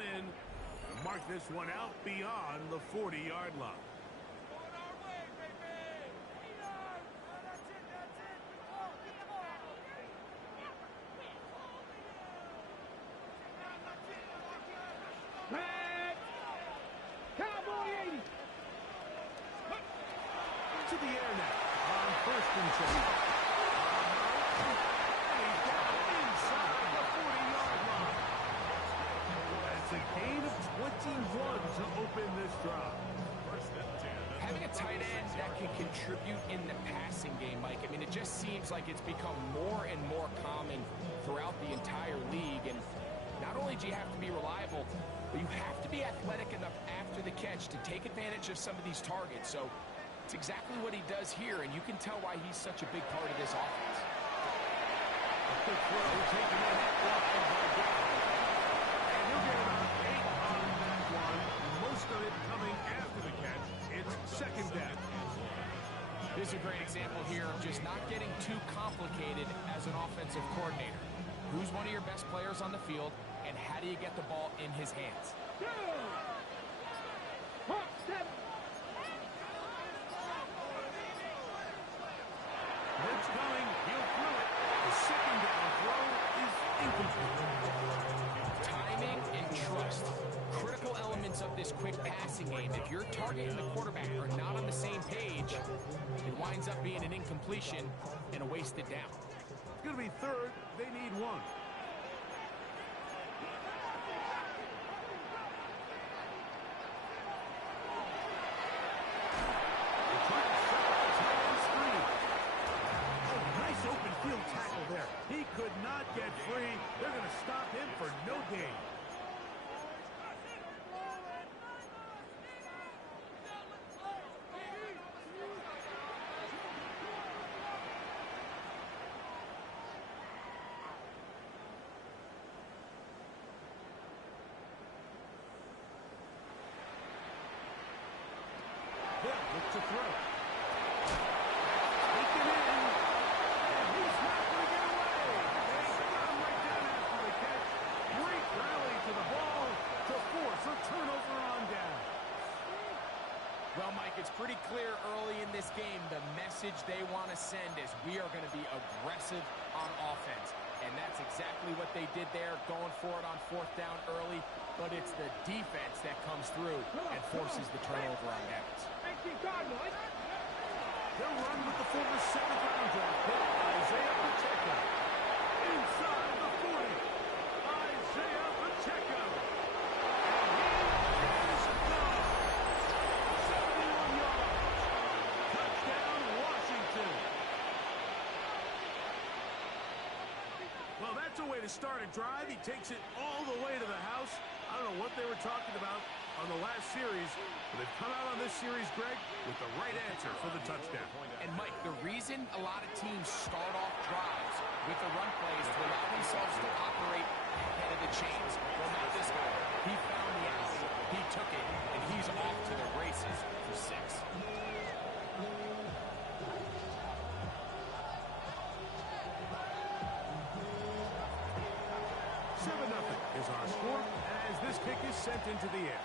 in. Mark this one out beyond the 40-yard line. Cowboy 80. To the air now on 1st and 10. And he's down inside the 40-yard line. That's a gain of 21 to open this drive. Having a tight end that can contribute in the passing game, Mike, I mean, it just seems like it's become more and more common throughout the entire league. And not only do you have to be reliable, but you have to be athletic enough after the catch to take advantage of some of these targets. So it's exactly what he does here, and you can tell why he's such a big part of this offense. A quick throw, taken in that block by Down. And he'll get about 8 on that one. Most of it coming after the catch. It's 2nd down. This is a great example here of just not getting too complicated as an offensive coordinator. Who's one of your best players on the field, and how do you get the ball in his hands? Blitz coming. He'll throw it. The 2nd down throw is incomplete. Timing and trust. Critical elements of this quick passing game. If your target and the quarterback are not on the same page, it winds up being an incompletion and a wasted down. It's going to be 3rd. They need 1. Open field tackle there. He could not get free. They're going to stop him for no gain. Hill looks to throw. Taken in. He's not going to get away. They got him right down after the catch. Great rally to the ball to force a turnover on down. Well, Mike, it's pretty clear early in this game the message they want to send is we are going to be aggressive on offense. And that's exactly what they did there, going for it on 4th down early. But it's the defense that comes through and forces the turnover on downs. They'll run with the former 7th-round draft pick, Isaiah Pacheco. Inside the 40, Isaiah Pacheco. And he is gone. 71 yards. Touchdown, Washington. Well, that's a way to start a drive. He takes it all the way to the house. I don't know what they were talking about on the last series, but they've come out on this series, Greg, with the right answer for the touchdown. And, Mike, the reason a lot of teams start off drives with the run plays to allow themselves to operate ahead of the chains. Well, not this guy. He found the alley, he took it, and he's off to the races for 6. 7-0 is our score as this kick is sent into the air.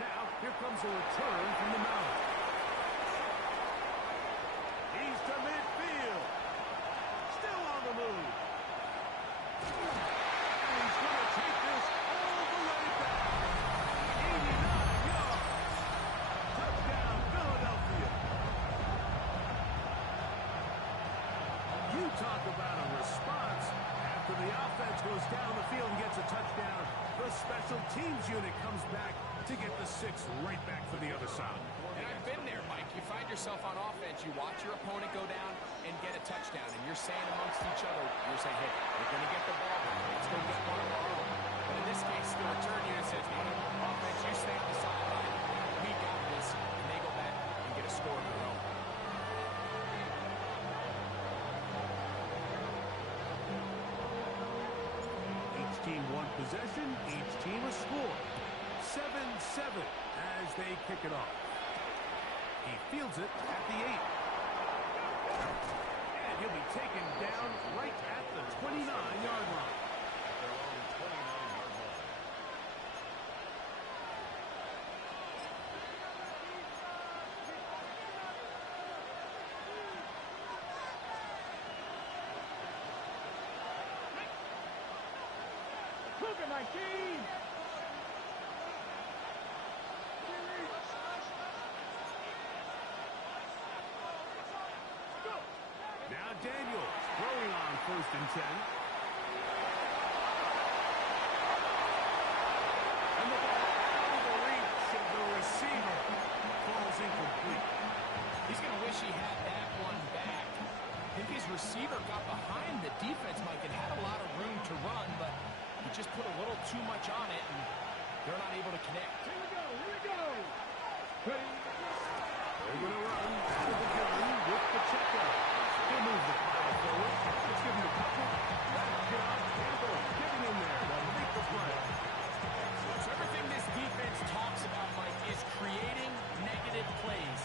Now, here comes a return from the mound. He's to midfield. Still on the move. And he's going to take this all the way back. 89 yards. Touchdown, Philadelphia. You talk about a response. After the offense goes down the field and gets a touchdown, the special teams unit comes back to get the 6 right back for the other side. And I've been there, Mike. You find yourself on offense, you watch your opponent go down and get a touchdown, and you're saying amongst each other, you're saying, hey, we're going to get the ball back. Let's go get one of our own. But in this case, the return unit says, no, offense, you stay on the sideline. We got this. And they go back and get a score of their own. Each team one possession, each team a score. 7-7 as they kick it off. He fields it at the 8. And he'll be taken down right at the 29-yard line. Look at my team! Now Daniels throwing on 1st and 10. And the ball out of the reach of the receiver. Falls incomplete. He's going to wish he had that one back. I think his receiver got behind the defense, Mike, and had a lot of room to run, but he just put a little too much on it, and they're not able to connect. Here we go, here we go! Ready? They're going to run out of the gun with the checkout. He'll move the pile forward. Let's give him a couple. That job, Campbell getting in there to make the play. So everything this defense talks about, Mike, is creating negative plays.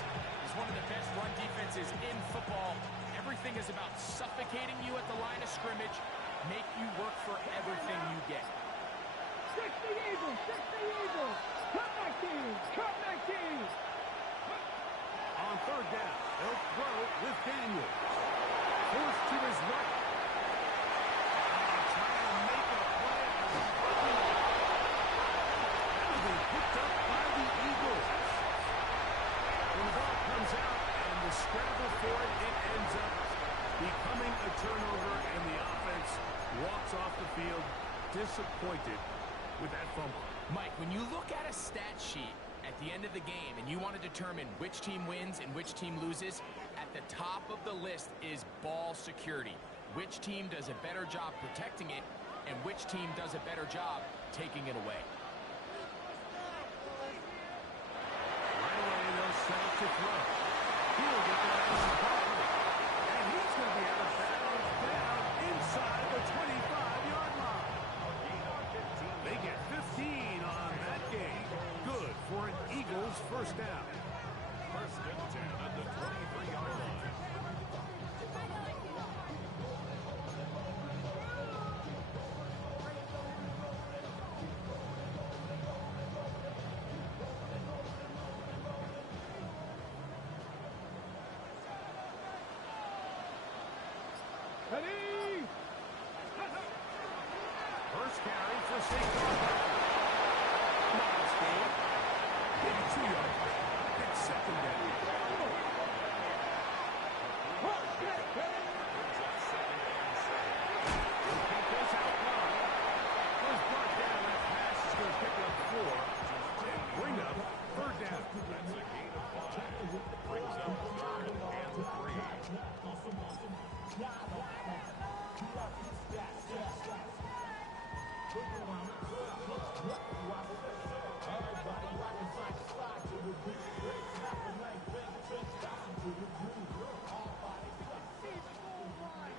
It's one of the best run defenses in football. Everything is about suffocating you at the line of scrimmage, make you work for everything you get. 60 Eagles! 60 Eagles! Come back team! Come back team! On 3rd down, they'll throw with Daniels. Forced to his right. Trying to make a play. That'll be picked up by the Eagles. When the ball comes out and the scramble for it, it ends up becoming a turnover, and the offense walks off the field disappointed with that fumble. Mike, when you look at a stat sheet at the end of the game and you want to determine which team wins and which team loses, at the top of the list is ball security. Which team does a better job protecting it, and which team does a better job taking it away. Right away, they'll set up to throw. He'll get that out of Barkley. And he's going to be out of bounds down inside the 25-yard line. They get 15 on that game. Good for an Eagles first down. 1st and 10 at the 23-yard line. Ready? First carry for St. Nice game. Maybe 2 yards. It's 2nd down. He'll keep this out wide. First brought down. That pass is going to pick up 4 and bring up 3rd down. That's a gain of 5. Brings up 3rd and 3.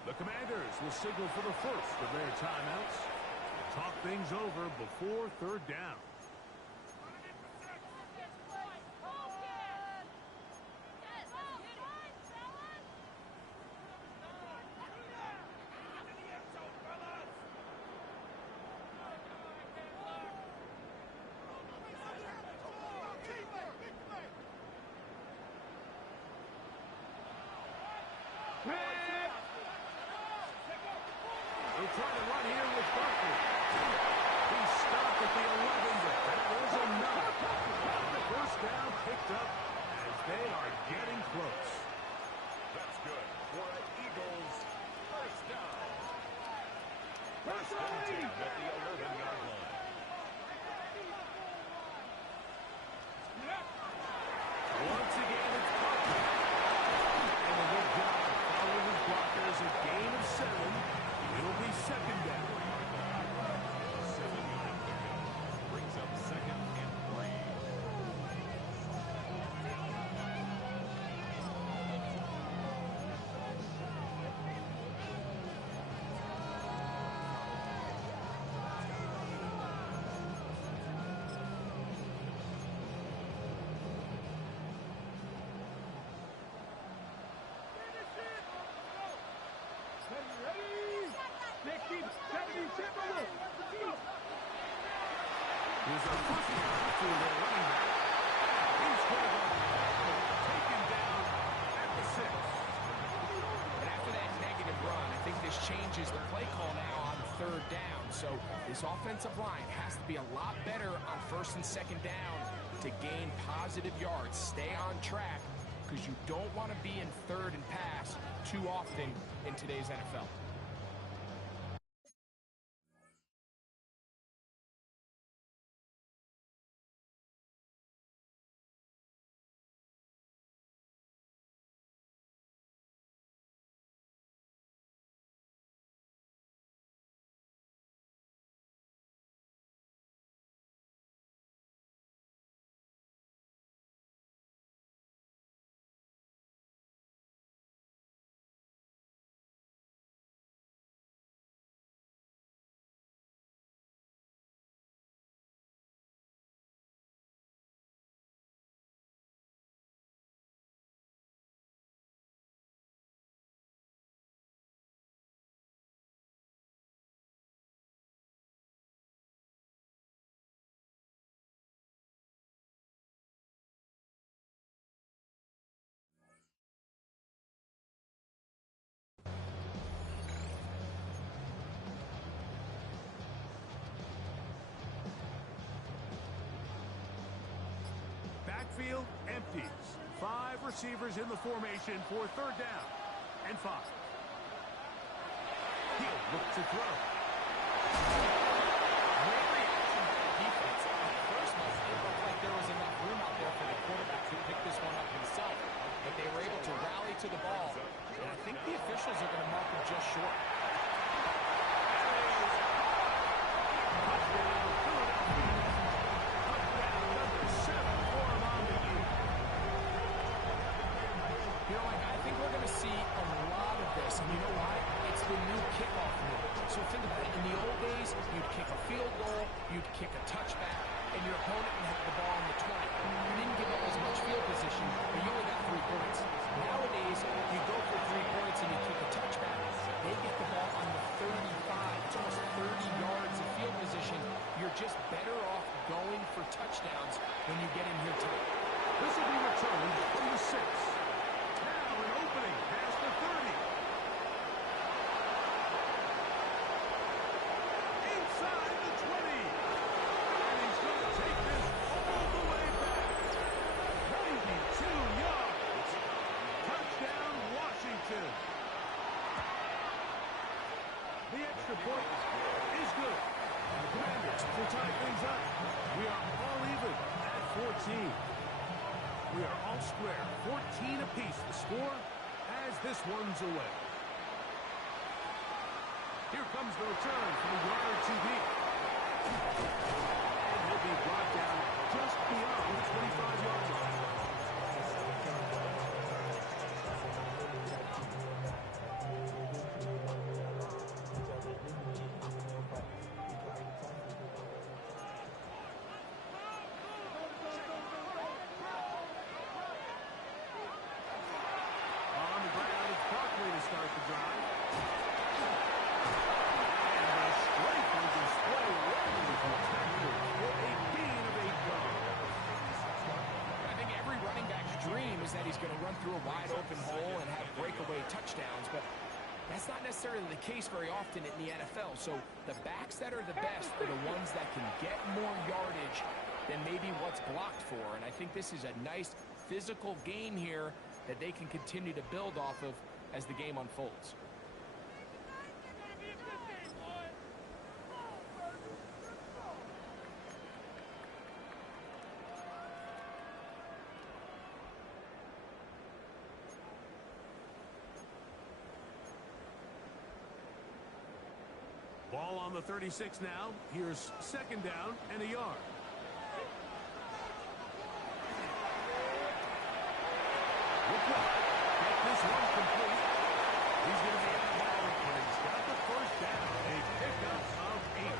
The Commanders will signal for the first of their timeouts. Talk things over before 3rd down. They'll try to run here with Barkley. He stopped at the 11, but that was enough. The first down picked up as they are getting close. That's good for an Eagles first down. 1st and 10 at the 11-yard line. Once again, it's Barkley. And a good job following his blockers. A gain of 7. It'll be 2nd down. 7-yard pickup. Brings up 2nd and 3. Here's our first down to the running back. He's going to take him down at the 6. And after that negative run, I think this changes the play call now on third down. So this offensive line has to be a lot better on first and second down to gain positive yards. Stay on track, because you don't want to be in third and pass too often in today's NFL. Backfield empties. 5 receivers in the formation for third down and 5. He'll look to throw. Great reaction by the defense. At first, it looked like there was enough room out there for the quarterback to pick this one up himself, but they were able to rally to the ball, and I think the officials are going to mark him just short. And you know why? It's the new kickoff rule. So think about it. In the old days, you'd kick a field goal, you'd kick a touchback, and your opponent would have the ball on the 20. You didn't give up as much field position, but you only got 3 points. Nowadays, you go for 3 points and you kick a touchback. They get the ball on the 35. It's almost 30 yards of field position. You're just better off going for touchdowns when you get in here tight. This will be returned from the 6. Now an opening past the 30. Inside the 20. And he's going to take this all the way back. 92 yards. Touchdown, Washington. The extra point is good. The Commanders will tie things up. We are all even at 14. We are all square, 14 apiece the score as this one's away. Here comes the return from the yard to deep. And he'll be brought down just beyond the 25-yard line. That he's going to run through a wide open hole and have breakaway touchdowns, but that's not necessarily the case very often in the NFL. So the backs that are the best are the ones that can get more yardage than maybe what's blocked for, and I think this is a nice physical game here that they can continue to build off of as the game unfolds. Ball on the 36 now. Here's second down and a yard. Look up. Get this one complete. He's going to be out of bounds, but he's got the first down. A pickup of 8.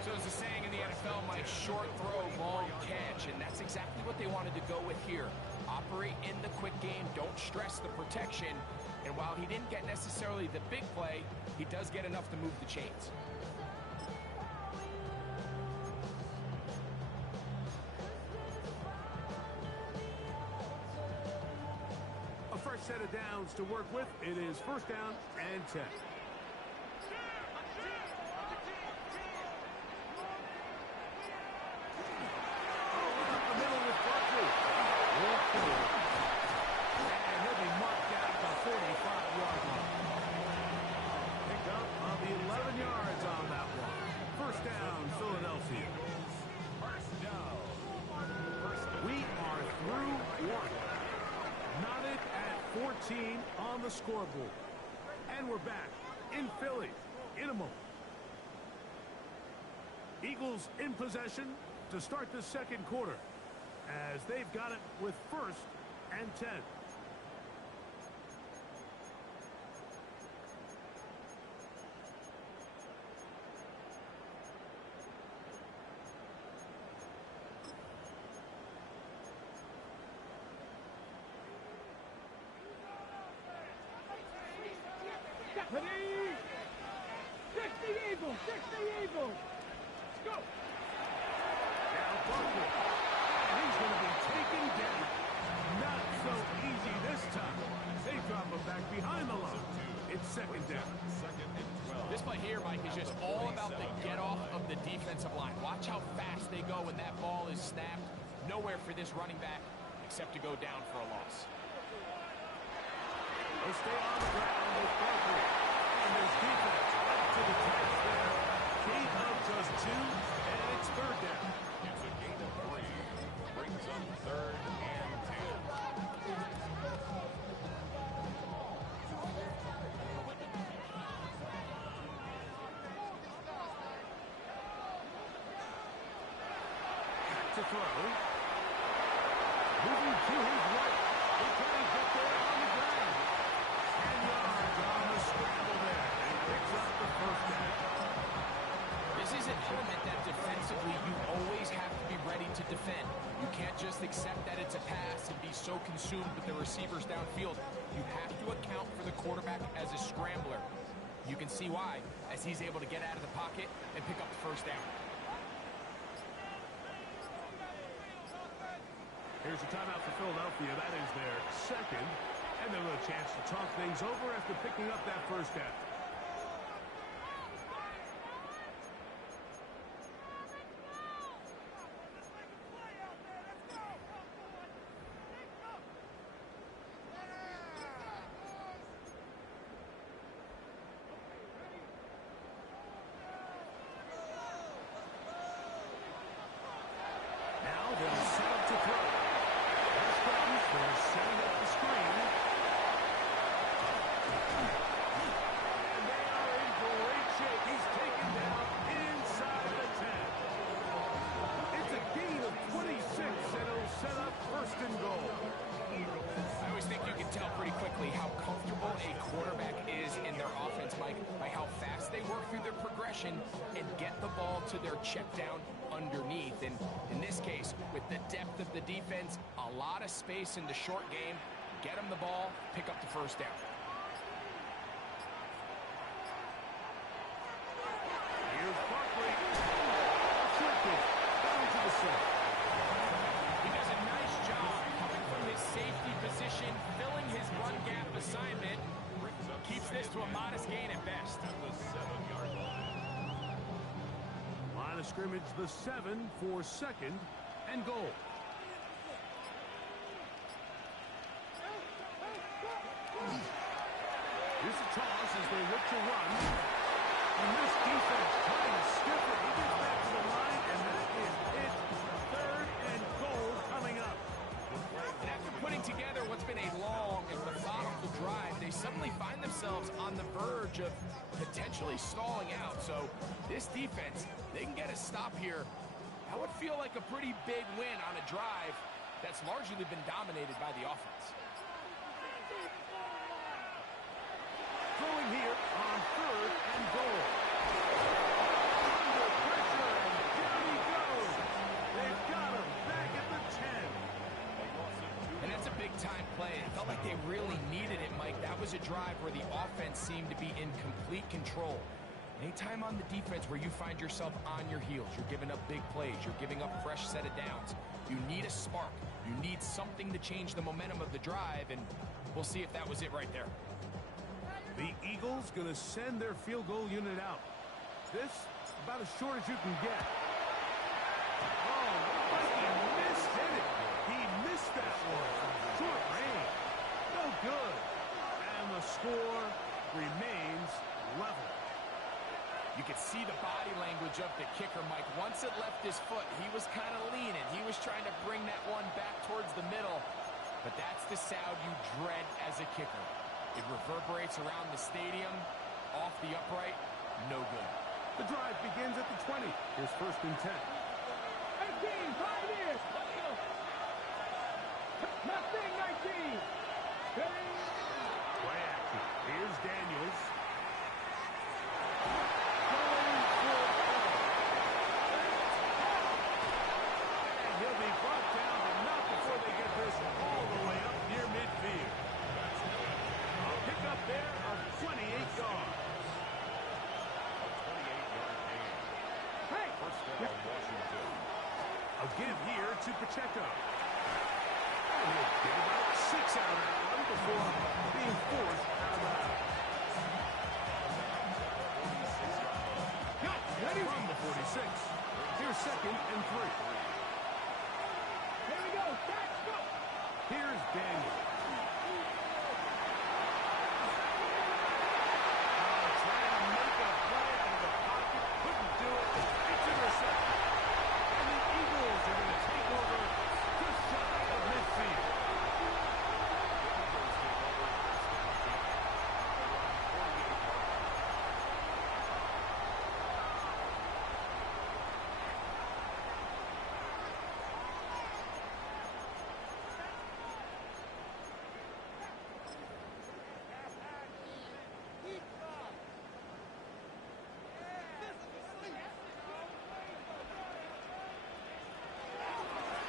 So as the saying in the NFL, Mike, short throw, long catch, and that's exactly what they wanted to go with here. Operate in the quick game. Don't stress the protection. And while he didn't get necessarily the big play, he does get enough to move the chains. A fresh set of downs to work with. It is first down and 10. 14 on the scoreboard. And we're back in Philly in a moment. Eagles in possession to start the second quarter as they've got it with 1st and 10. Ready? Fix the Eagles! Fix the Eagles! Let's go! Now Barkley. And he's going to be taken down. Not so easy this time. They drop him back behind the line. It's 2nd down. This play here, Mike, is just all about the get-off of the defensive line. Watch how fast they go when that ball is snapped. Nowhere for this running back except to go down for a loss. They stay on the ground with Barkley. And there's defense up to the task there. Gain of just 2, and it's 3rd down. It's a gain of 3. Brings up 3rd and 10. To throw. Moving to his right. He tries up there on the ground. 10 yards on the scramble there. And he picks up the 1st down. This is an element that defensively you always have to be ready to defend. You can't just accept that it's a pass and be so consumed with the receivers downfield. You have to account for the quarterback as a scrambler. You can see why, as he's able to get out of the pocket and pick up the 1st down. Here's a timeout for Philadelphia. That is their 2nd. And they'll have a chance to talk things over after picking up that 1st down. Now they'll set up to throw. That's Button. They're setting up the screen. And they are in great shape. He's taken down inside the 10. It's a gain of 26, and it'll set up 1st and goal. I always think you can tell pretty quickly how comfortable a quarterback is in their offense, Mike, by how fast they work through their progression and get the ball to their check down underneath. And in this case, with the depth of the defense, a lot of space in the short game, get them the ball, pick up the 1st down. Here's Barkley. Tricky. Down to the 7. He does a nice job coming from his safety position, filling his run gap assignment. Keeps this to a modest gain at best. at the 7-yard line. Line of scrimmage, the 7 for 2nd and goal. Here's a toss as they look to run. And this defense trying to stiff it. He gets back to the line, and that is it. 3rd and goal coming up. And after putting together what's been a long and methodical drive, they suddenly find themselves on the verge of potentially stalling out. So this defense, they can get a stop here. That would feel like a pretty big win on a drive that's largely been dominated by the offense. Throwing here on 3rd and goal. Under pressure, and down he goes. They've got him back at the 10. And that's a big-time play. It felt like they really needed it, Mike. That was a drive where the offense seemed to be in complete control. Anytime on the defense where you find yourself on your heels, you're giving up big plays, you're giving up fresh set of downs, you need a spark. You need something to change the momentum of the drive, and we'll see if that was it right there. The Eagles going to send their field goal unit out. This, about as short as you can get. Oh, but he mishit it. He missed that one. Short range. No good. And the score remains level. You could see the body language of the kicker, Mike. Once it left his foot, he was kind of leaning. He was trying to bring that one back towards the middle. but that's the sound you dread as a kicker. It reverberates around the stadium, off the upright, no good. The drive begins at the 20. Here's 1st and 10. 18, 5 years. Nothing, 19. Play action. Here's Daniels. And he'll be brought down, but not before they get this all the way up near midfield. A pickup there of 28 yards. A give here to Pacheco. And he'll get about 6 out of that one before being forced out of bounds. Ready from the 46. Here's 2nd and 3. Here we go. Catch, go. Here's Daniel. Trying to make a play out of the pocket. Couldn't do it. It's intercepted. And the Eagles are going to take over just shy of midfield.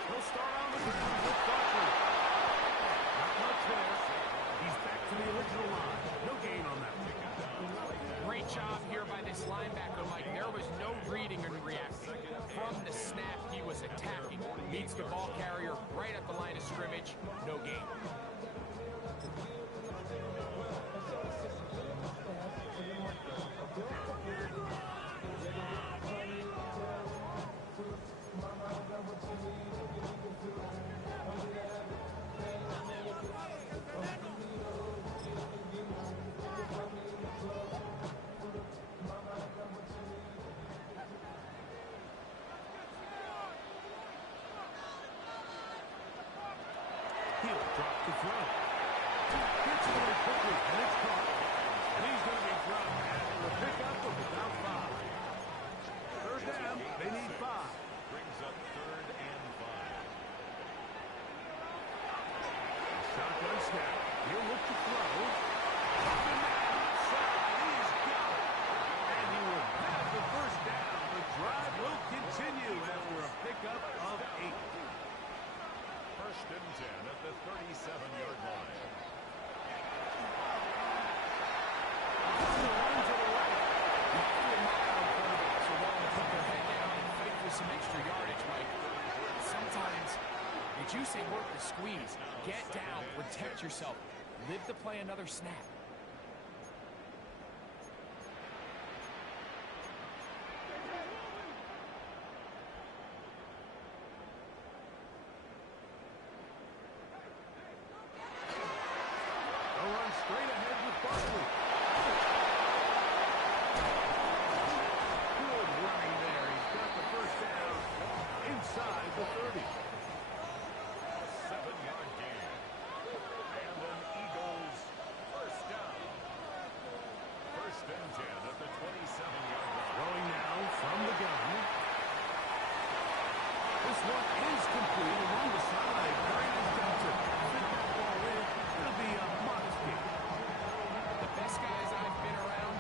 He'll start on the ground with Barkley. Not much there. He's back to the original line. No gain on that one. Great job here by this linebacker, Mike. There was no reading and reacting. From the snap, he was attacking. Meets the ball carrier right at the line of scrimmage. No gain. He'll drop the throw. Gets away quickly, and it's caught. And he's going to be dropped after a pickup of about 5. 3rd down, they need 5. Brings up 3rd and 5. Shotgun snap. He'll look to throw. Up and down outside. He's got it. And he will have the 1st down. The drive will continue after a pickup of 8. 1st and 10 at the 37-yard line. On the run to the right. So long to put their head down and fight for some extra yardage, Mike. Sometimes you choose to work the squeeze. Get down, protect yourself. Live to play another snap. They'll run straight ahead with Barkley. Good running there. He's got the 1st down inside the 30. 7-yard gain. And an Eagles 1st down. 1st and 10 at the 27-yard line. Throwing now from the gun. This one is complete along the side. Brandon Johnson. Fit that ball in. It'll be a modest kick. The best guys I've been around,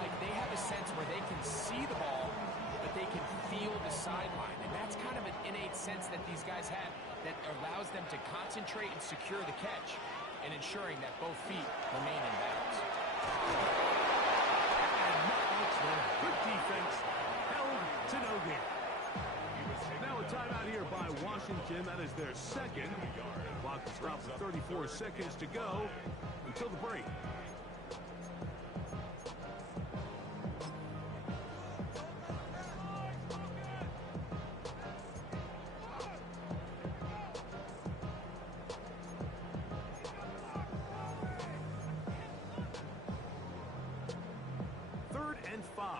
like, they have a sense where they can see the ball, but they can feel the sideline. And that's kind of an innate sense that these guys have that allows them to concentrate and secure the catch and ensuring that both feet remain in bounds. And not much there. Good defense. Held to no gain. Now a timeout here by Washington. That is their 2nd. Clock is dropped to 34 seconds to go until the break. Third and 5.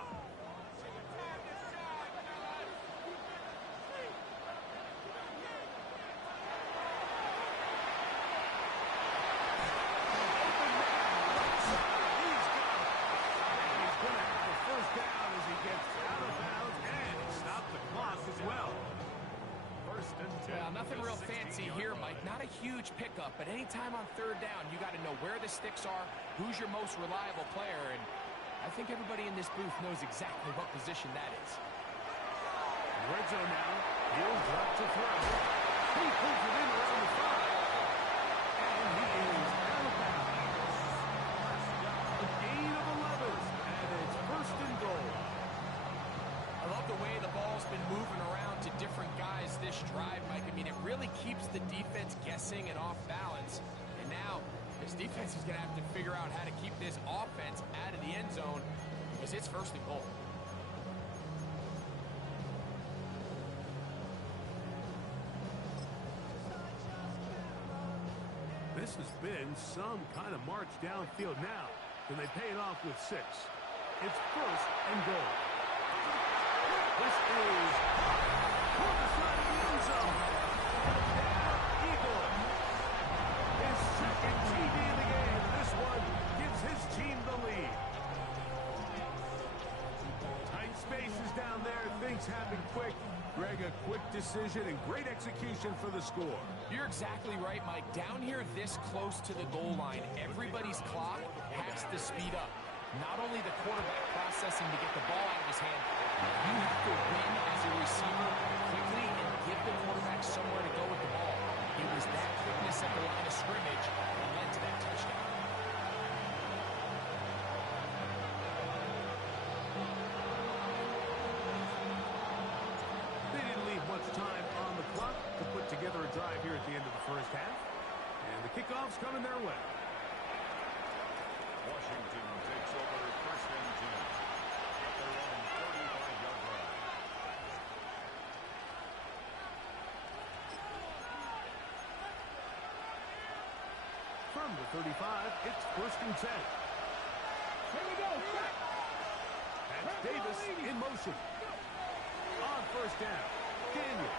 real fancy here, Mike. Not a huge pickup, but anytime on third down, you got to know where the sticks are, who's your most reliable player, and I think everybody in this booth knows exactly what position that is. Red zone now. He'll drop to throw. He pulls it in around the 5. And he is out of bounds. A gain of 11. And it's first and goal. I love the way the ball's been moving around to different guys this drive, Mike. I mean, it really keeps the defense guessing and off balance. And now, this defense is going to have to figure out how to keep this offense out of the end zone because it's first and goal. This has been some kind of march downfield now. Can they pay it off with 6? It's first and goal. This is on the side of the end zone. Touchdown, Eagle. His second TD in the game. This one gives his team the lead. Tight spaces down there. Things happen quick. Greg, a quick decision and great execution for the score. You're exactly right, Mike. Down here this close to the goal line, everybody's clock has to speed up. Not only the quarterback processing to get the ball out of his hand, you have to win as a receiver quickly and give the quarterback somewhere to go with the ball. It was that quickness at the line of scrimmage that led to that touchdown. They didn't leave much time on the clock to put together a drive here at the end of the first half. And the kickoff's coming their way. Washington takes over first and 10 at their own 45-yard line. From the 35, it's first and 10. Here we go. That's Davis in motion. On first down, Daniel.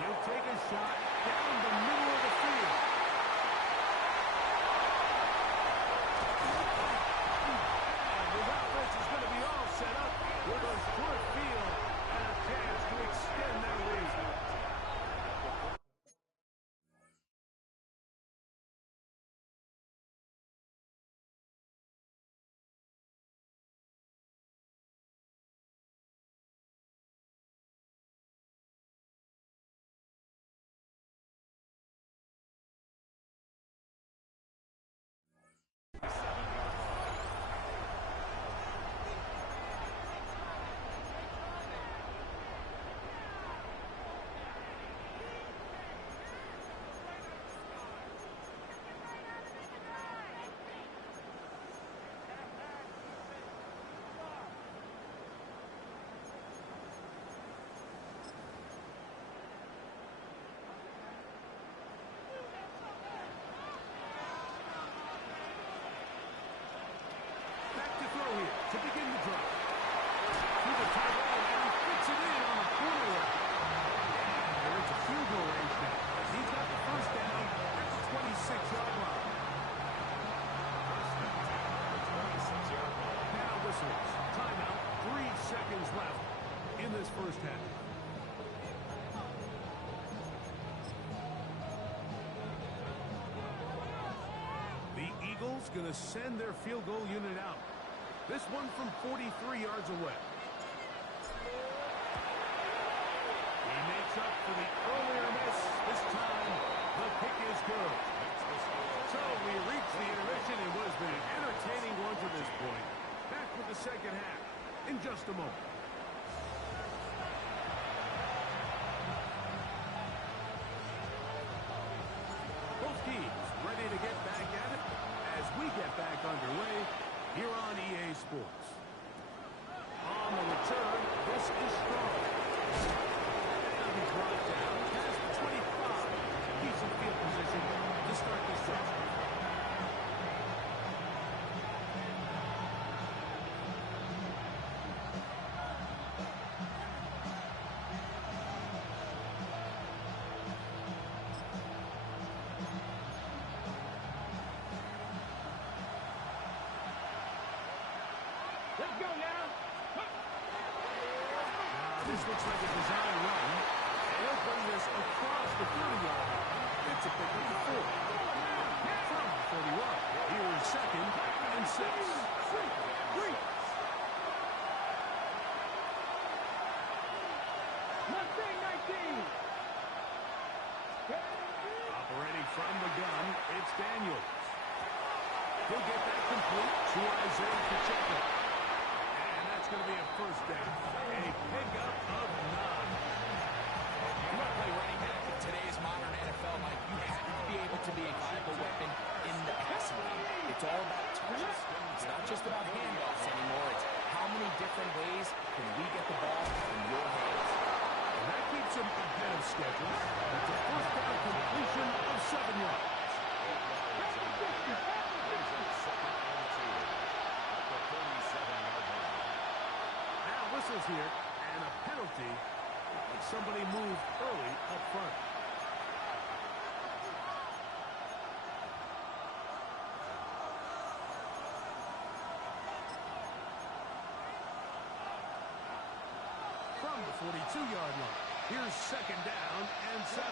He'll take a shot down the middle of the field. And his offense is going to be all set up with a short field and a chance to extend their lead. To begin the drive. To the tight end, and he fits it in on the corner. And they're into field goal range now. He's got the first down at the 26-yard line. Now whistles. Timeout. 3 seconds left in this first half. The Eagles going to send their field goal unit out. This one from 43 yards away. He makes up for the earlier miss. This time, the kick is good. So we reach the intermission. It was an entertaining one to this point. Back with the second half in just a moment. Both teams ready to get back at it as we get back underway here on EA Sports. On the return, this is strong. And he's brought down past the 25. Decent field position to start this drive. Let's go now. This looks like a design run. They'll bring this across the 30-yard line. It's a pick up to 4. From 41, here's second and 6. Operating from the gun, it's Daniels. He'll get that complete to Isaiah Pacheco. And that's going to be a first down. A pickup of 9. You want to play running back in today's modern NFL, Mike, you have to be able to be a viable weapon in the passing game. It's all about touches. It's not just about handoffs anymore. It's how many different ways can we get the ball in your hands. And that keeps him ahead of schedule. It's a first down completion of 7 yards. Now whistles here, and a penalty. Somebody moved early up front. From the 42-yard line, here's second down and 7.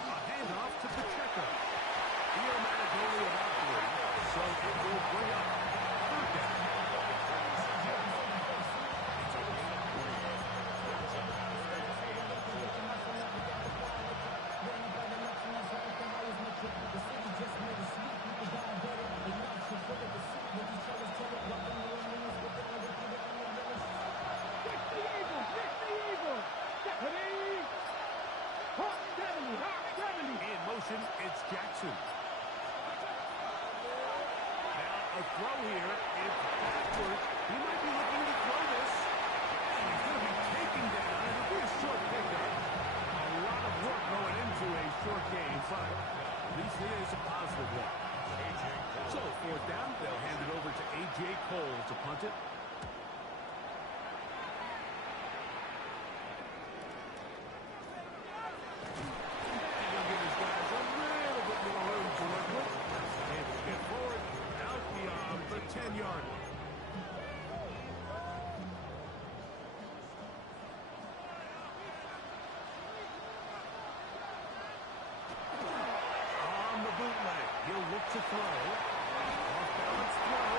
A handoff to Pacheco. The automatic only about 3, so it will bring up third down. It's Jackson. Now a throw here. It's backward. He might be looking to throw this. And he's going to be taken down. It'll be a short pickup. A lot of work going into a short game, but at least it is a positive one. So fourth down, they'll hand it over to A.J. Cole to punt it. To throw. Off-balance throw.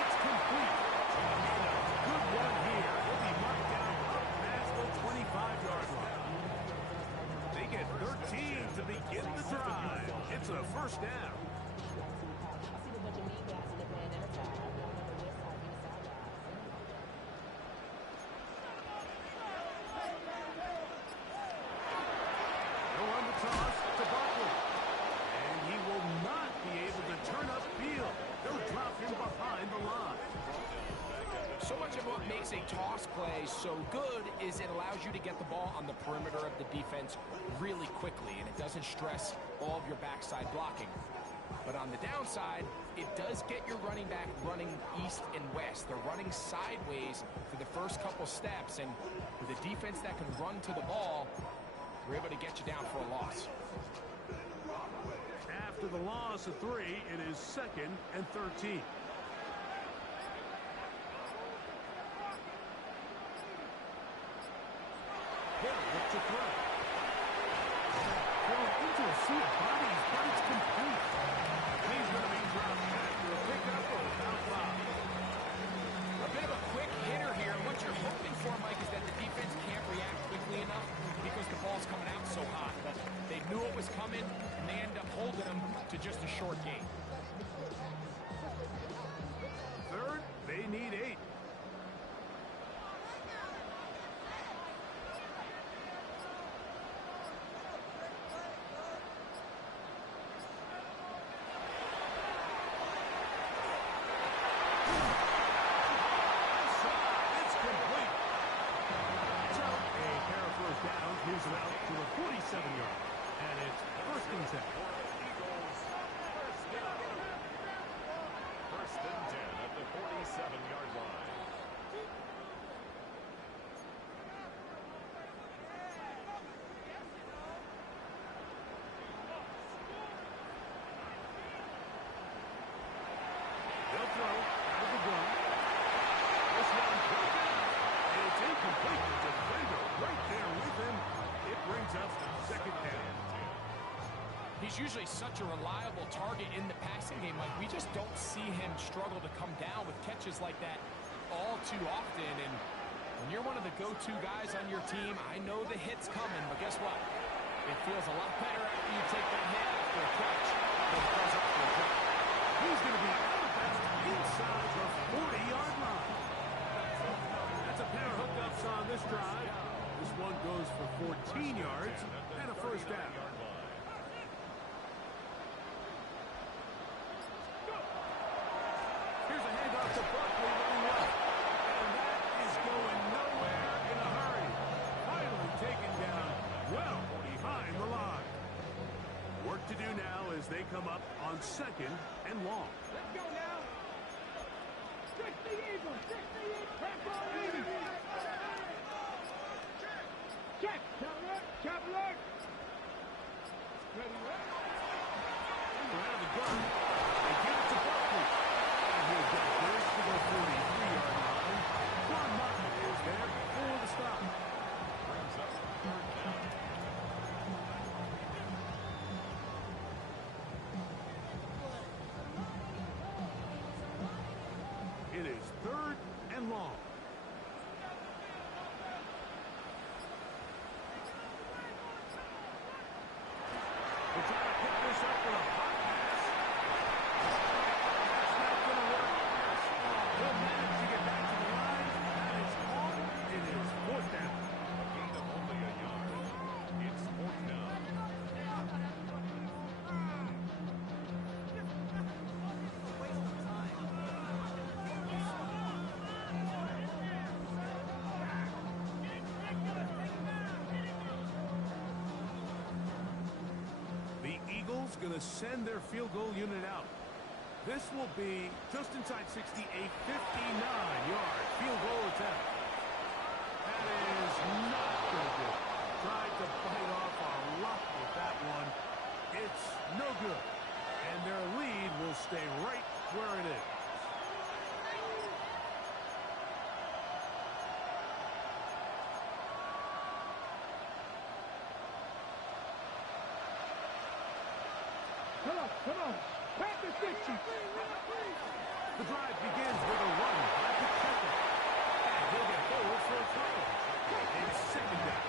It's complete. And a good one here. He'll be marked down up past the 25-yard line. They get 13 to begin the drive. It's a first down. They'll run the toss to Barkley. And he will not be able to turn upfield. They'll drop him behind the line. So much of what makes a toss play so good is it allows you to get the ball on the perimeter of the defense really quickly, and it doesn't stress all of your backside blocking. But on the downside, it does get your running back running east and west. They're running sideways for the first couple steps, and with a defense that can run to the ball, they're able to get you down for a loss. After the loss of 3, it is second and 13. Hill looks to throw. Going into a sea of bodies, but it's complete. He's going to be dropped after a pickup of about 5. A bit of a quick hitter here. What you're hoping for, Mike, is that the defense can't react quickly enough because the ball's coming out so hot. But they knew it was coming, and they end up holding them to just a short gain. Third, they need 8. Moves it out to the 47-yard. And it's first and 10. Eagles, first down. First and 10 at the 47-yard line. They'll throw out of the gun. This one, it's It's incomplete. The defender right there with him. It brings up second down. He's usually such a reliable target in the passing game. Like, we just don't see him struggle to come down with catches like that all too often. And when you're one of the go-to guys on your team, I know the hit's coming, but guess what? It feels a lot better after you take that hit after a catch than it does after a drop. He's going to be out of bounds inside the 40-yard line. That's a pair of hookups on this drive. This one goes for 14 yards and a first down. Here's a handoff to Buckley running left. And that is going nowhere in a hurry. Finally taken down well behind the line. Work to do now as they come up on second and long. Let's go now. Trick the Eagles. Trick the Eagles. Pass ball ready. Check. Chop alert. Ready, right? Out of the gun. They give it to Buckley. And he'll get this to the 43-yard line. John Martin is there for the stop. Brings up third down. It is third and long. They're trying to pick this up with a hot pass. That's not going to work. He'll manage to get back to the line. That is on. It is fourth down. A gain of only a yard. It's fourth down. The Eagles going to send their field goal unit out. This will be just inside 60, a 59-yard field goal attempt. That is not going to do. Tried to bite off our luck with that one. It's no good. And their lead will stay right where it is. Come on. Pass the 60. The drive begins with a run by Pacheco. And he'll get forward for a throw. It's second down.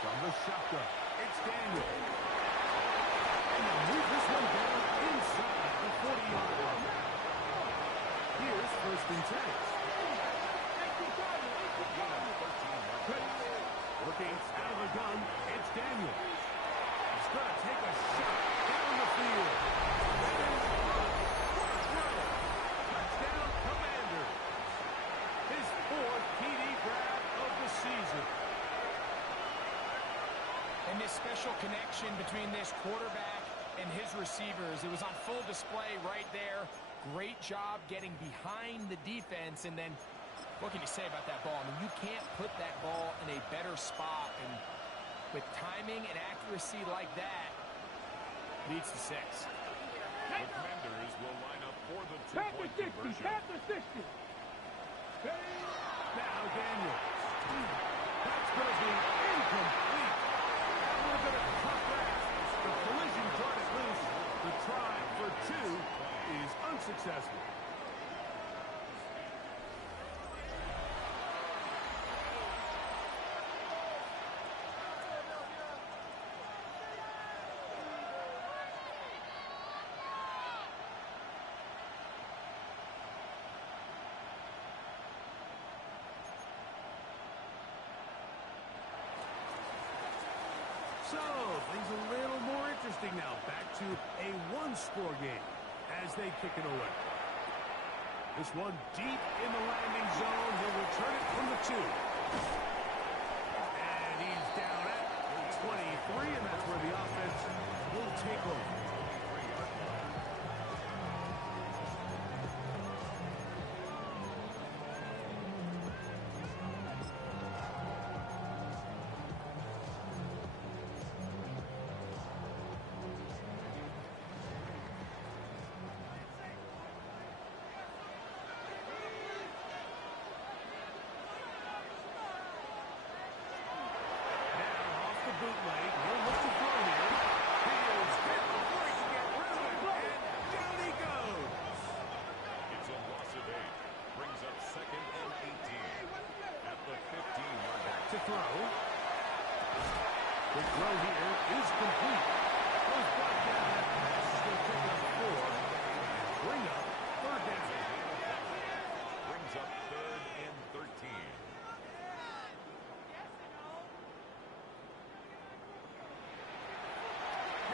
From the shotgun, it's Daniel. And they'll move this one down inside the 40-yard line. Here's first and 10. Looking out of the gun, it's Daniel. He's going to take a shot down the field. Touchdown, Commanders. His fourth TD grab of the season. And this special connection between this quarterback and his receivers, it was on full display right there. Great job getting behind the defense, and then what can you say about that ball? I mean, you can't put that ball in a better spot, and with timing and accuracy like that, leads to 6. The Commanders will line up for the Pass the two-point 60. conversion. Pass the 60. Now Daniels. That's going to be incomplete. A little bit of a tough grasp. The collision brought it loose. The try for 2 is unsuccessful. So, things a little more interesting now. Back to a one-score game as they kick it away. This one deep in the landing zone. He'll return it from the 2. And he's down at 23, and that's where the offense will take over. throw here is complete. Goes back down. That pass is going to pick up 4. And bring up third down. Brings up 3rd and 13.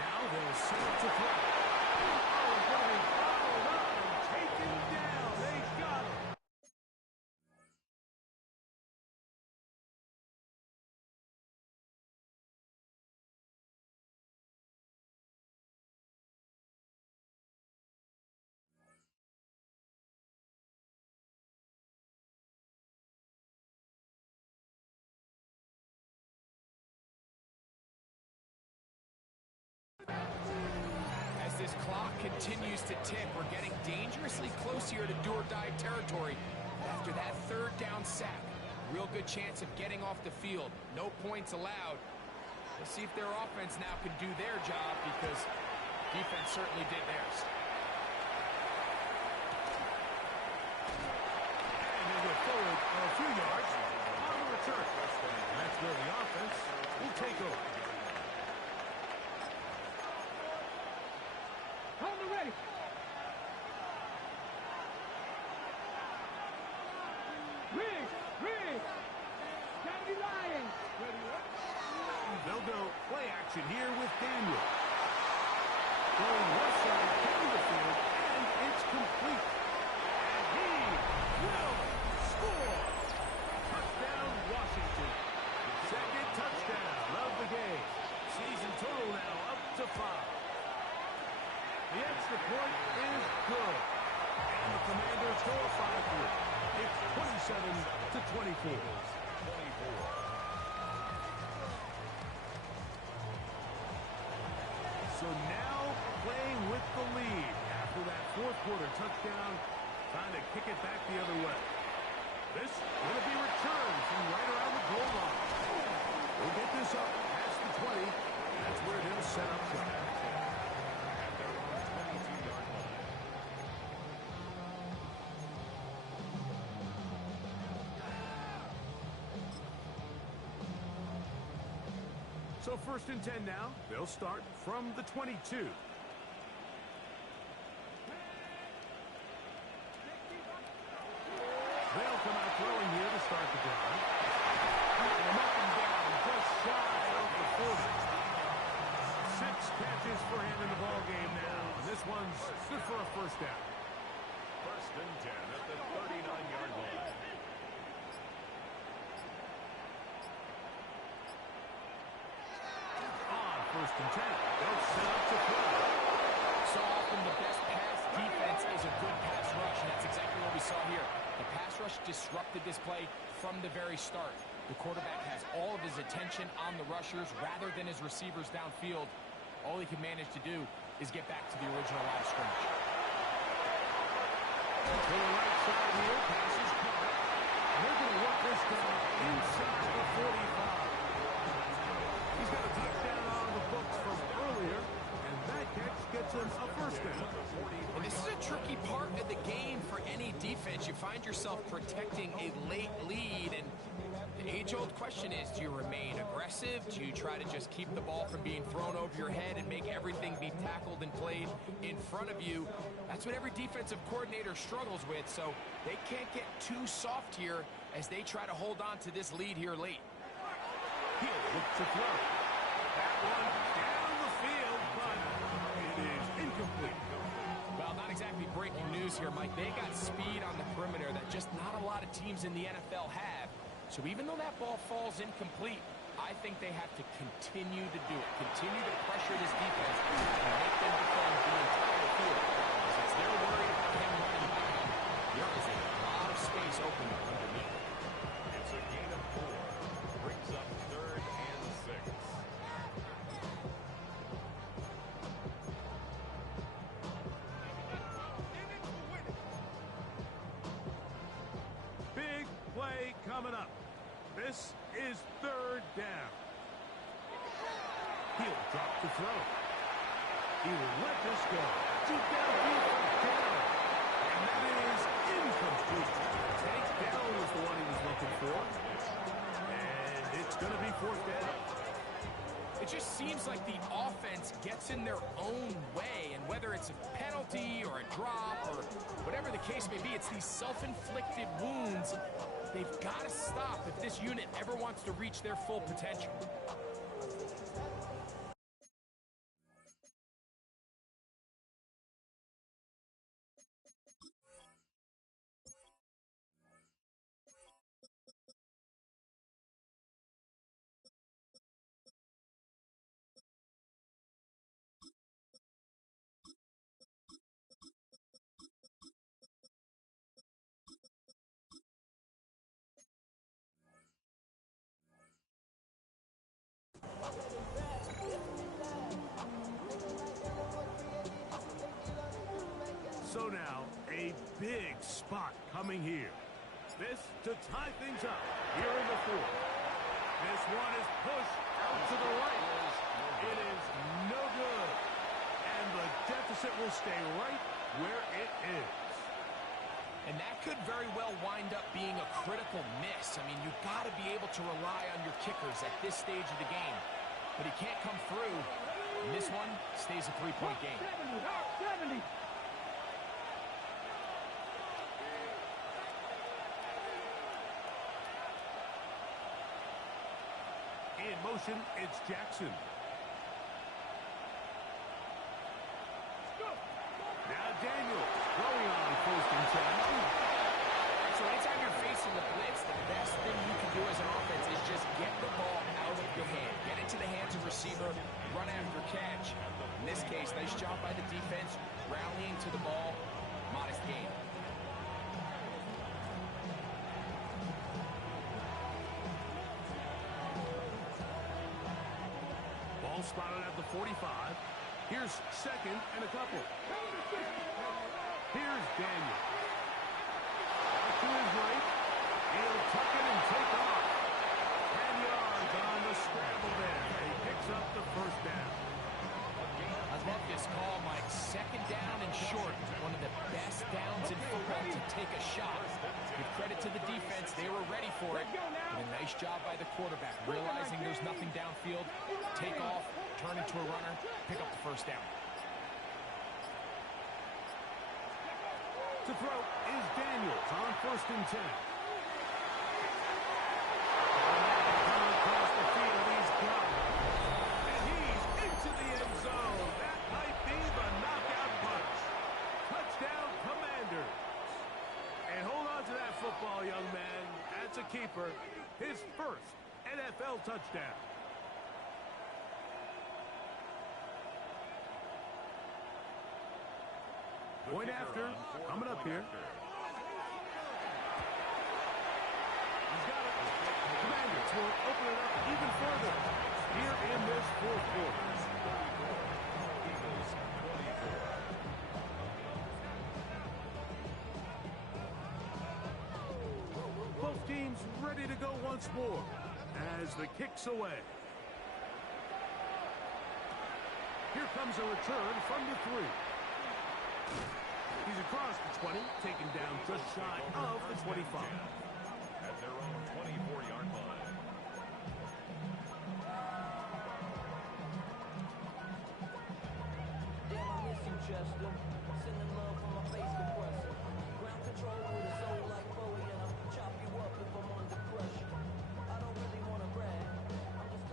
Now they'll set it to throw. Oh, it's going to be followed up and taken down. They got him. As this clock continues to tick, we're getting dangerously close here to do-or-die territory. After that 3rd down sack, real good chance of getting off the field. No points allowed. We'll see if their offense now can do their job, because defense certainly did theirs. And they go forward a few yards on the return. And that's where the offense will take over. Hold it ready. Rig. Gotta be lying. They'll go play action here with Daniel. Going left side down the field, and it's complete. And he will score. Touchdown, Washington. 2nd touchdown of the game. Season total now up to 5. The extra point is good. And the Commanders go a 5-3. It's 27-24. So now playing with the lead after that 4th quarter touchdown, trying to kick it back the other way. This going to be returned from right around the goal line. We'll get this up past the 20. That's where they'll set up shop. At their own 22-yard line. So 1st and 10 now. They'll start from the 22. They'll come out throwing here to start the drive. And up and down, just shy of the 40. 6 catches for him in the ball game now. And this one's good for a 1st down. 1st and 10 at the 39-yard line. On 1st and 10, they'll set up to throw. So often the best pass defense is a good pass rush, and that's exactly what we saw here. The pass rush disrupted this play from the very start. The quarterback has all of his attention on the rushers rather than his receivers downfield. All he can manage to do is get back to the original line of scrimmage. To the right side here, pass is caught. They're going to work this guy inside the 45. He's got a touchdown on the books from earlier, and that catch gets him a 1st down. And this is a tricky part of the game for any defense. You find yourself protecting a late lead, and the age-old question is, do you remain aggressive? Do you try to just keep the ball from being thrown over your head and make everything be tackled and played in front of you? That's what every defensive coordinator struggles with, so they can't get too soft here as they try to hold on to this lead here late. He'll look to throw. That one down the field, but it is incomplete. Well, not exactly breaking news here, Mike. They got speed on the perimeter that just not a lot of teams in the NFL have. So even though that ball falls incomplete, I think they have to continue to do it. Continue to pressure this defense and make them defend the entire field. Because as they're worried about him running back, there is a lot of space open underneath. It's a gain of 4. Brings up 3rd and 6. Big play coming up. This is 3rd down. He'll drop the throw. He will let this go. Deep downfield for Taylor. And that is incomplete. Takedown was the one he was looking for. And it's going to be 4th down. It just seems like the offense gets in their own way, and whether it's a penalty or a drop or whatever the case may be, it's these self-inflicted wounds. They've got to stop if this unit ever wants to reach their full potential. So now, a big spot coming here. This to tie things up here in the fourth. This one is pushed out to the right. It is no good. And the deficit will stay right where it is. And that could very well wind up being a critical miss. I mean, you've got to be able to rely on your kickers at this stage of the game. But he can't come through. And this one stays a three-point game. 70. In motion, it's Jackson. Now Daniel throwing on first and 10. So anytime you're facing the blitz, the best thing you can do as an offense is just get the ball out of your hand. Get into the hands of receiver, run after catch. In this case, nice job by the defense, rallying to the ball, modest gain. Ball spotted at the 45. Here's second and a couple. Here's Daniel. Out to his right. He'll tuck it and take off. 10 yards on the scramble there. He picks up the first down. I love this call, Mike. Second down and short. One of the best downs in football to take a shot. Give credit to the defense. They were ready for it. And a nice job by the quarterback. Realizing there's nothing downfield. Take off, turn into a runner, pick up the first down. To throw is Daniels on first and 10. Across the field, he's got it. And he's into the end zone. That might be the knockout punch. Touchdown, Commanders. And hold on to that football, young man. That's a keeper. His first NFL touchdown. Point after, coming up here. He's got it. Commanders will open it up even further here in this fourth quarter. Both teams ready to go once more as the kick's away. Here comes a return from the 3. He's across the 20, taken down just shy of the 25. At their own 24-yard line. Damn, I miss you, Chester. Sending love from my face compressor. Ground control with a soul like Bowie, and I'll chop you up if I'm under pressure. I don't really want to brag.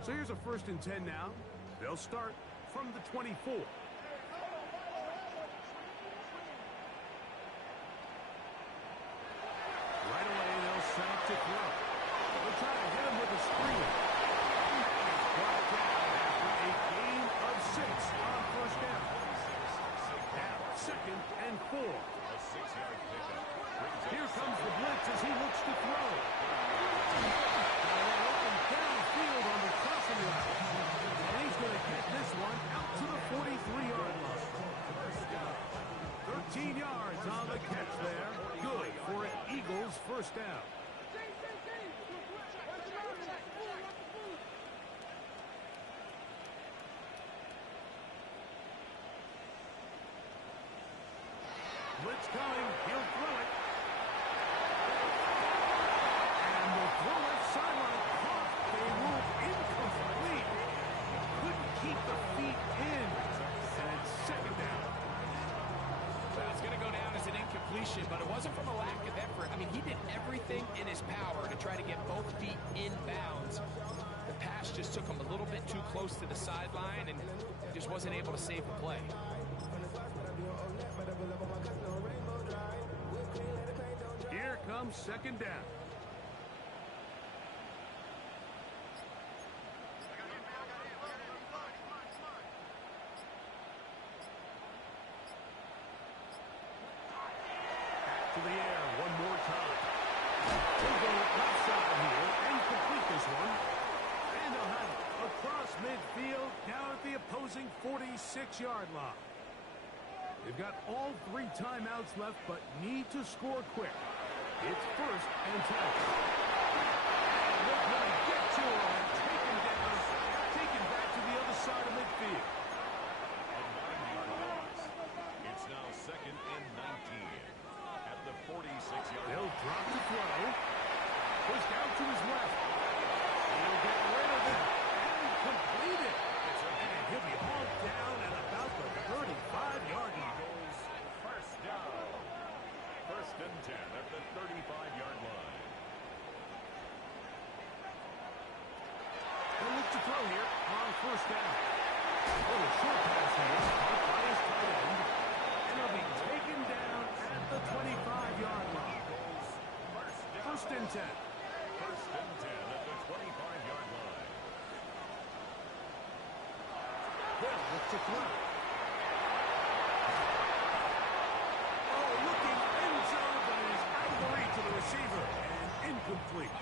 So here's a first and 10 now. They'll start from the 24. Right away, they'll set up to throw. They'll try to hit him with a screen. Brought down after a gain of 6 on first down. Now, second and 4. A 6-yard pickup. Here comes the blitz as he looks to throw. Now open downfield on the crossing route. And he's going to get this one out to the 43-yard line. 13 yards on the catch there. Good for an Eagles first down. Blitz coming. He'll throw it. And the throw it sideline caught. They ruled incomplete. possession, but it wasn't from a lack of effort. I mean, he did everything in his power to try to get both feet in bounds. The pass just took him a little bit too close to the sideline and just wasn't able to save the play. Here comes second down. To the air one more time. He'll go left side here and complete this one. And they'll have it across midfield down at the opposing 46-yard line. They've got all 3 timeouts left, but need to score quick. It's first and 10. And they're going to get to him and take him down, taken back to the other side of midfield. A 9-yard loss. It's now second and 19 at the 46-yard line. They'll drop the throw. Pushed out to his left. He'll get rid of it and complete it. And he'll be hauled down at about the 35-yard line. Eagles first down. First and 10 at the 35-yard line. They'll look to throw here on first down. A little short pass here, caught by his tight end. And he'll be taken down at the 25-yard line. First and 10. First and 10 at the 25-yard line. They'll look to throw. Oh, looking end zone, but it is out of the reach of the receiver. And incomplete.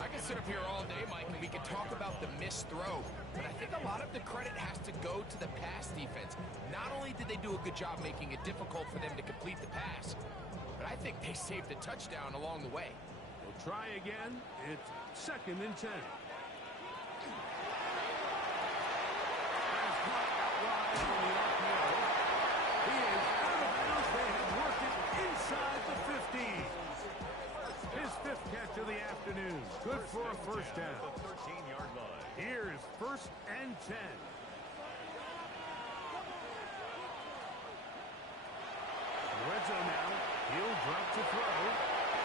I can sit up here all day, Mike, and we can talk about the missed throw, but I think a lot of the credit has to go to the pass defense. Not only did they do a good job making it difficult for them to complete the pass, but I think they saved a touchdown along the way. We'll try again. It's second and 10. He is out of bounds. They have worked it inside the 15. His 5th catch of the afternoon. Good for a first down. At the 13-yard line. Here's first and 10. Red zone now. He'll drop to throw.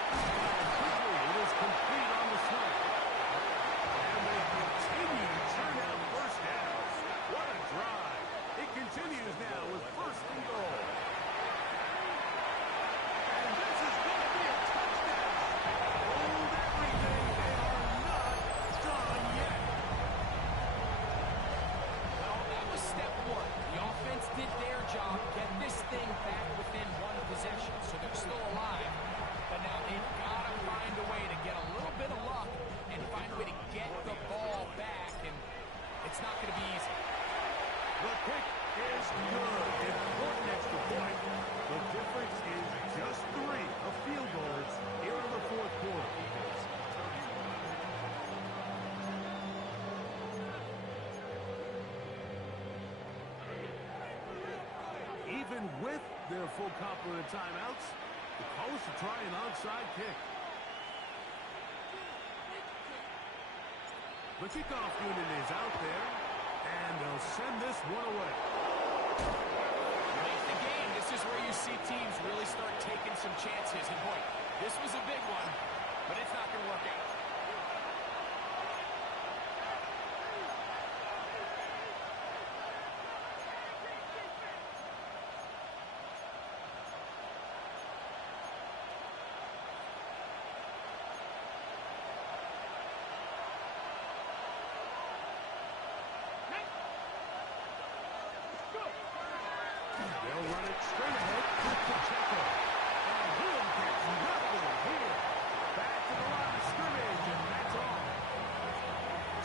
Quickly, it is complete on the snap. And they continue to turn out first downs. What a drive. It continues now with first and goal. And this is going to be a touchdown. Hold everything. They are not done yet. Well, that was step 1. The offense did their job, get this thing back within 1 possession, so they're still alive. But now they've got to find a way to get a little bit of luck and find a way to get the ball back, and it's not going to be easy. The kick is good. Important extra point. The difference is just 3 of field goals here in the 4th quarter. Even with their full complement of timeouts, the call is to try an onside kick. The kickoff unit is out there, and they'll send this one away. Late in the game, this is where you see teams really start taking some chances. And boy, this was a big one, but it's not going to work out. They'll run it straight ahead to Pacheco. And he'll get nothing here. Back to the line of scrimmage, and that's all.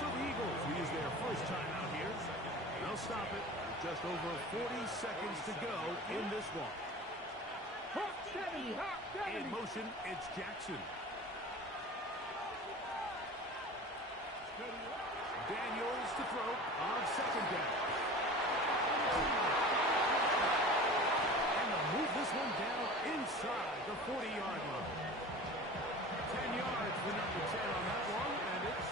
So the Eagles will use their first timeout here. They'll stop it with just over 40 seconds to go in this one. Hawk 70, Hawk 70. In motion, it's Jackson. Daniels to throw on second down. And they'll move this one down inside the 40-yard line. 10 yards for number 10 on that one, and it's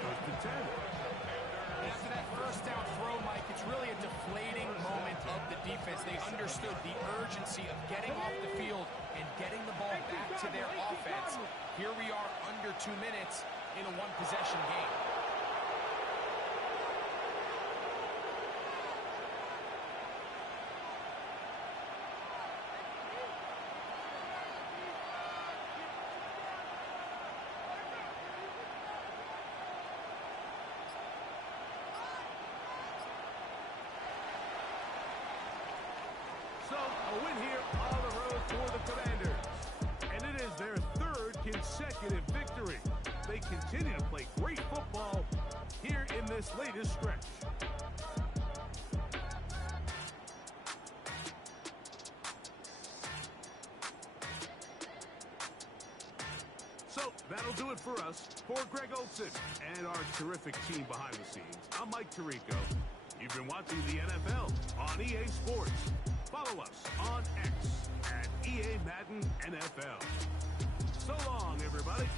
first and 10. And after that first down throw, Mike, it's really a deflating moment of the defense. They understood the urgency of getting off the field and getting the ball back to their offense. Here we are under 2 minutes in a one-possession game. So, a win here on the road for the Commanders. And it is their third consecutive victory. They continue to play great football here in this latest stretch. So, that'll do it for us. For Greg Olson and our terrific team behind the scenes, I'm Mike Tirico. You've been watching the NFL on EA Sports. Follow us on X at EA Madden NFL. So long, everybody.